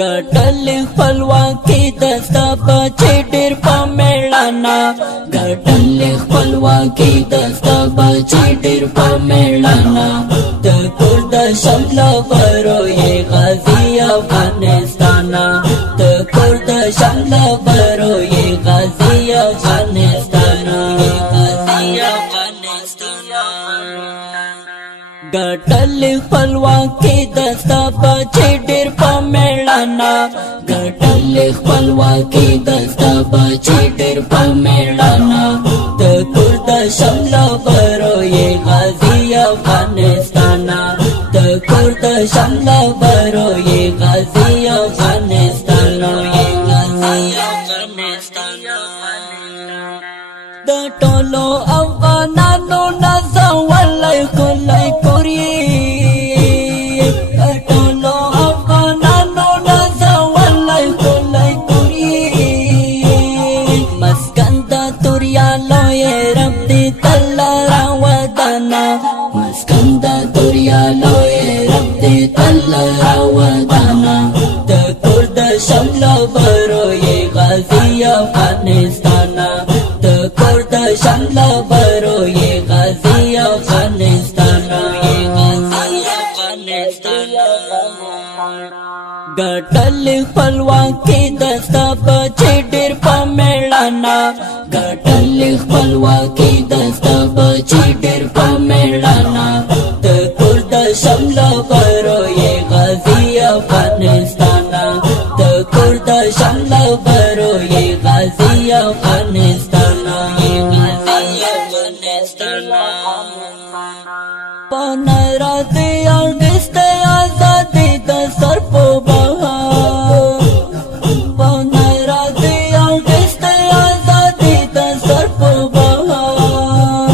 ګټل خپلواکي د سبا چې ډېر په میړانه ګټل خپلواکي د سبا چې ډېر په میړانه د کور د شمل برو یې غازی افغانستان د کور د شمل برو یې غازی افغانستان ګټل خپلواکي د سبا چې ډېر په میړانه ګټل خپلواکي د سبا چې ډېر په میړانه د کور د شمل برو یې غازی افغانستان د کور د شمل برو یې غازی افغانستان د ټولو افغانانو نازولای کولای کوري د ټولو افغانانو نازولای کولای کوري مسکن د توریالو یې رب دې تل راودانا مسکن د توریالو یې رب دې تل راودانا د کور د شمل برو یې غازی افغانستان د کور د شمل برو یې غازی افغانستان ګټل خپلواکي د سبا چې ډېر په میړانه ګټل خپلواکي د سبا چې ډېر په میړانه د کور د شمل برو یې غازی افغانستان د کور د شمل برو یې غازی افغانستان پنراتي اگست آزادی د سر په بهار پنراتي اگست آزادی د سر په بهار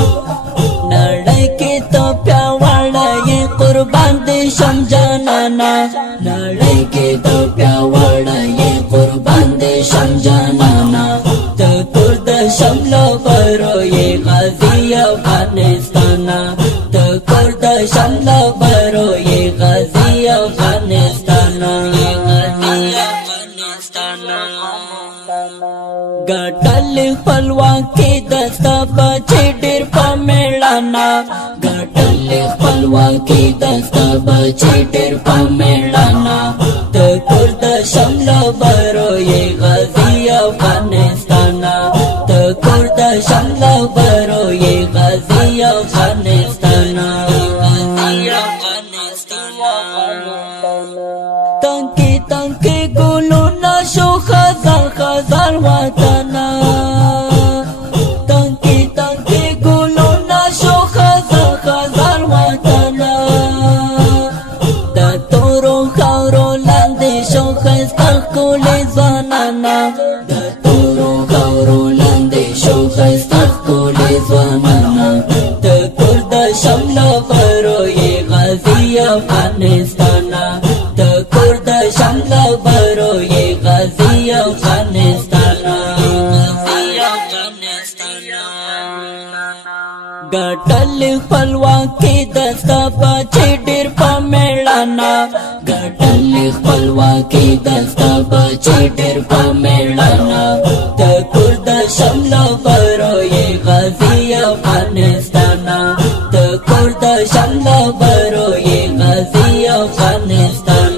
نړۍ کې ته پیاوړی قربان دې شم جانانا نړۍ کې ته پیاوړی قربان دې شم جانانا د کور د شمل برو یې غازی افغانستان د کور د شمل برو یې غازی افغانستان ګټل خپلواکي د سبا چې ډېر په میړانه ګټل خپلواکي د سبا چې ډېر په میړانه د کور د شمل برو یې غازی افغانستان د کور د شمل برو یې غازی افغانستان تنکی تنکی ګلونه شو خزان خزان وطن تنکی تنکی ګلونه شو خزان خزان وطن د تورو خاورو لاندې شو ښایسته ښکلې ځوانانه د تورو خاورو لاندې شو ښایسته ښکلې ځوانانه د کور د شمل برو یې غازی افغانستان د کور د شمل برو یې غازی افغانستان ګټل خپلواکي د سبا چې ډېر په میړانه ګټل خپلواکي د سبا چې ډېر په میړانه د کور د شمل برو یې غازی افغانستان د کور د شمل برو یې غازی افغانستان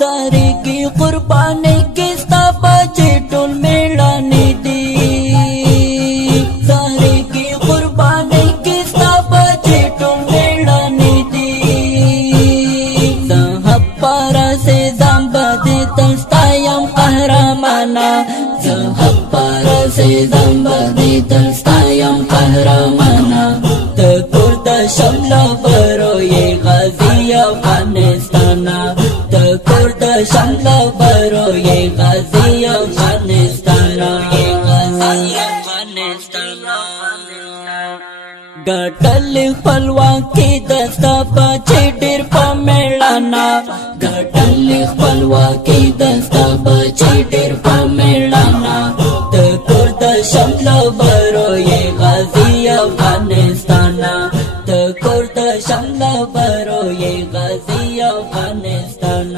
ساری کی قربانی کی سبا چې ټول میړانې دي ساری کی قربانی کی سبا چې ټول میړانې دي زه پر سے زمبا دې تلستایم قهرمانا زه پر سے زمبا دې تلستایم قهرمانا د کور د شمل برو یې غازی افغانستان د کور د شمل برو یې غازی افغانستان ګټل خپلواکي د سبا چې ډېر په میړانه ګټل خپلواکي د سبا چې ډېر په میړانه د کور د شمل برو یې غازی افغانستان الله برو یې غازی افغانستان